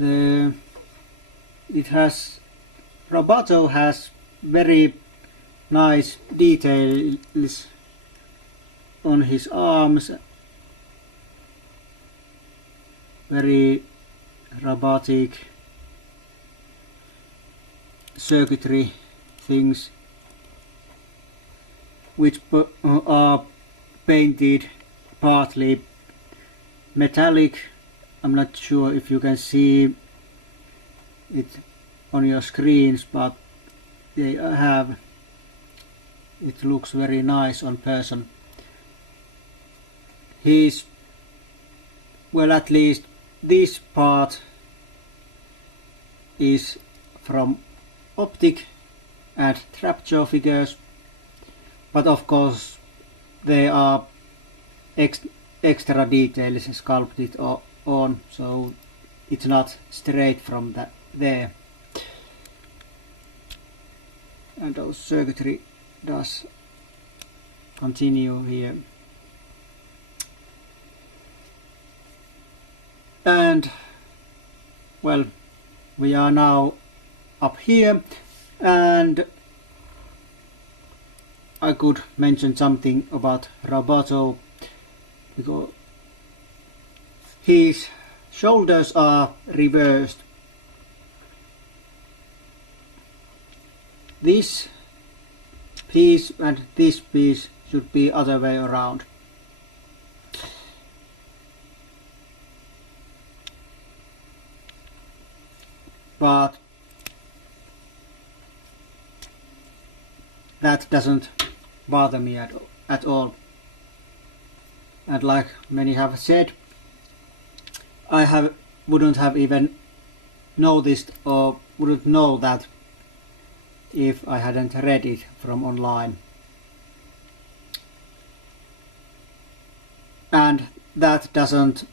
The Roboto has very nice details on his arms, very robotic circuitry things which are painted partly metallic. I'm not sure if you can see it on your screens, but they have, it looks very nice on person. He's, well, at least this part is from optic and trapjaw figures, but of course there are extra details sculpted on, so it's not straight from there. And those circuitry does continue here. And well, we are now up here, and I could mention something about Roboto because his shoulders are reversed. This piece and this piece should be other way around. But that doesn't bother me at all. And like many have said, I wouldn't have even noticed or wouldn't know that if I hadn't read it from online. And that doesn't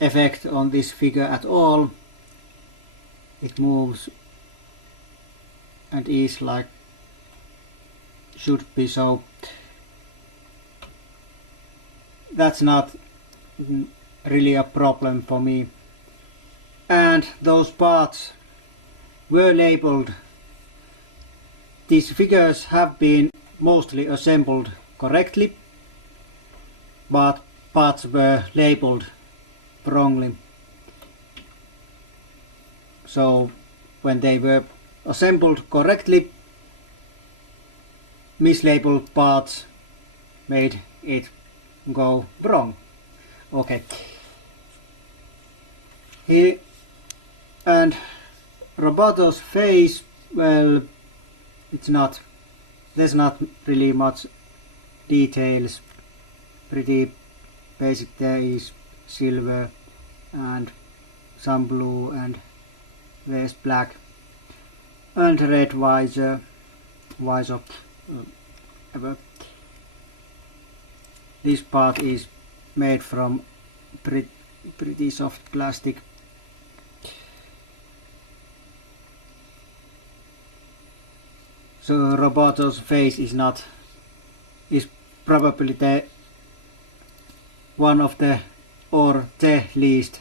affect on this figure at all. It moves and is like should be, so that's not really a problem for me. And those parts were labeled. These figures have been mostly assembled correctly, but parts were labeled wrongly. So when they were assembled correctly, mislabeled parts made it go wrong. Okay. And Roboto's face, well, there's not really much details. Pretty basic. There is silver and some blue, and there's black and red visor. This part is made from pretty soft plastic. So Roboto's face is probably one of the least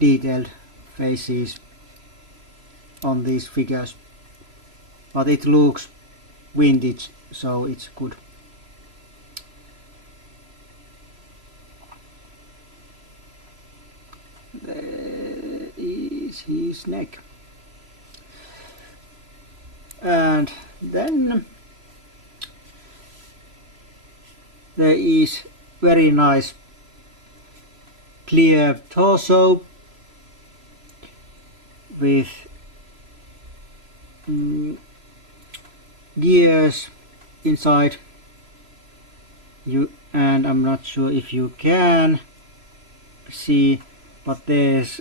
detailed faces on these figures, but it looks vintage, so it's good. There is his neck. And then there is very nice clear torso with gears inside and I'm not sure if you can see, but there's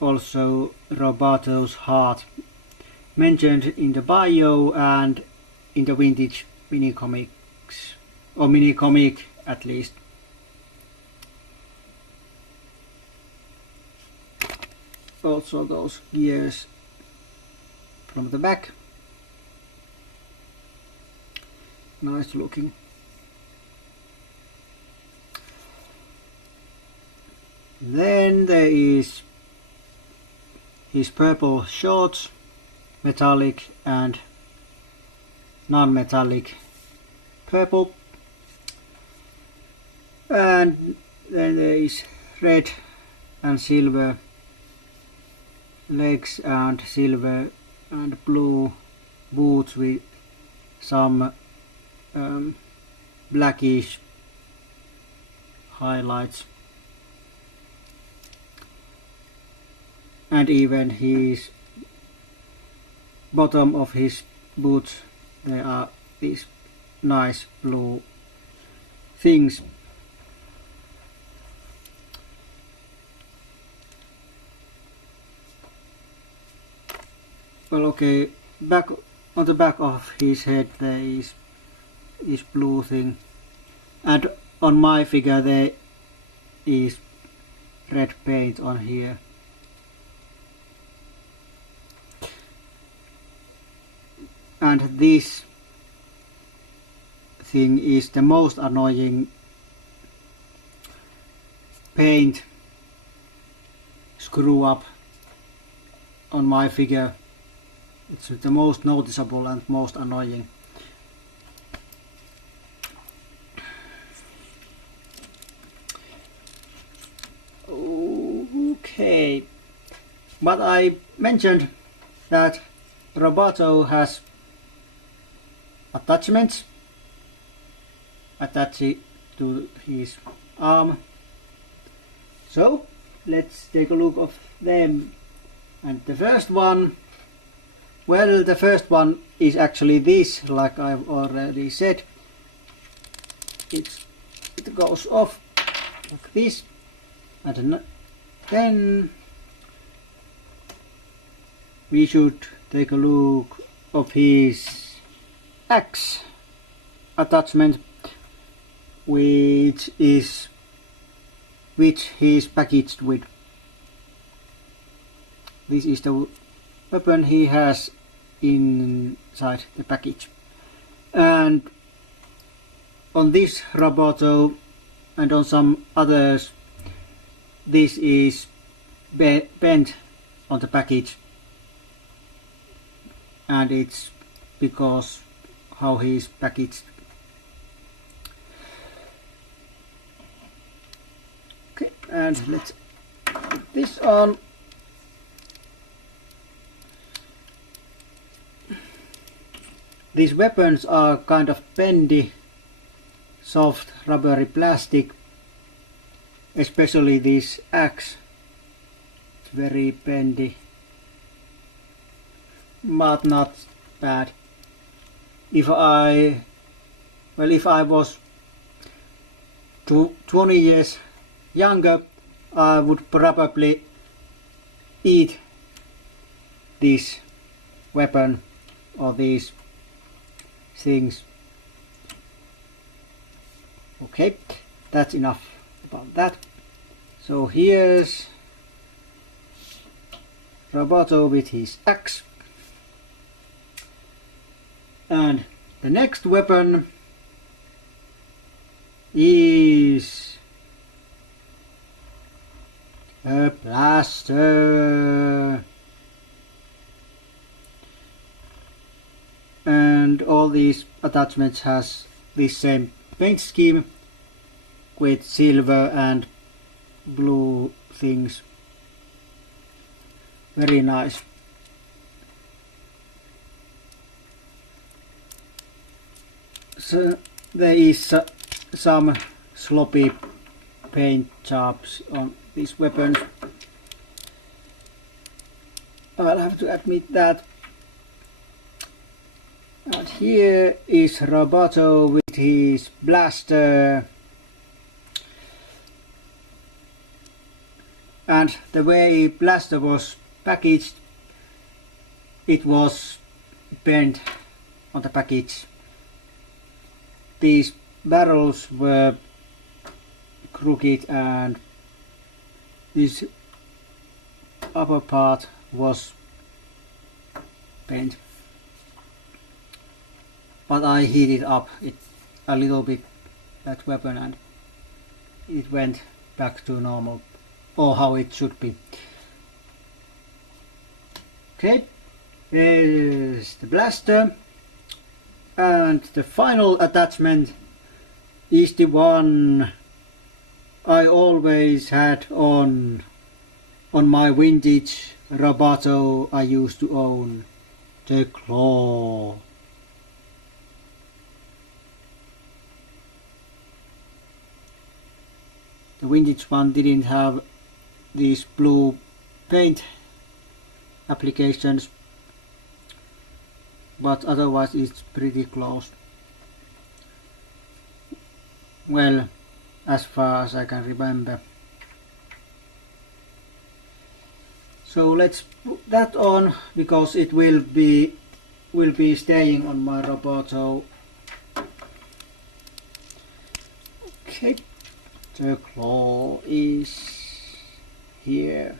also Roboto's heart mentioned in the bio and in the vintage mini comics, or mini comic at least. Also those gears from the back, nice looking. Then there is his purple shorts, metallic and non-metallic purple, and then there is red and silver legs and silver and blue boots with some blackish highlights, and even his bottom of his boots, there are these nice blue things. Well, okay, back on the back of his head there is this blue thing, and on my figure there is red paint on here. And this thing is the most annoying paint screw up on my figure. It's the most noticeable and most annoying. Okay, but I mentioned that Roboto has attachments attached to his arm. So let's take a look of them. And the first one, well, the first one is actually this, like I've already said. It goes off like this, and then we should take a look of his axe attachment, which he is packaged with. This is the weapon he has inside the package, and on this Roboto and on some others this is bent on the package, and it's because how he is packaged. Okay, and let's put this on. These weapons are kind of bendy, soft, rubbery plastic, especially this axe. It's very bendy, but not bad. If I was 20 years younger, I would probably eat this weapon or these things. Okay, that's enough about that. So here's Roboto with his axe, and the next weapon is a blaster. And all these attachments has this same paint scheme with silver and blue things. Very nice. So there is some sloppy paint jobs on these weapons. I'll have to admit that. And here is Roboto with his blaster, and the way blaster was packaged, it was bent on the package. These barrels were crooked and this upper part was bent. But I heated up it a little bit, that weapon, and it went back to normal, or how it should be. Okay, here's the blaster, and the final attachment is the one I always had on my vintage Roboto I used to own, the claw. The vintage one didn't have these blue paint applications, but otherwise it's pretty close. Well, as far as I can remember. So let's put that on, because it will be staying on my Roboto. Okay, the claw is here.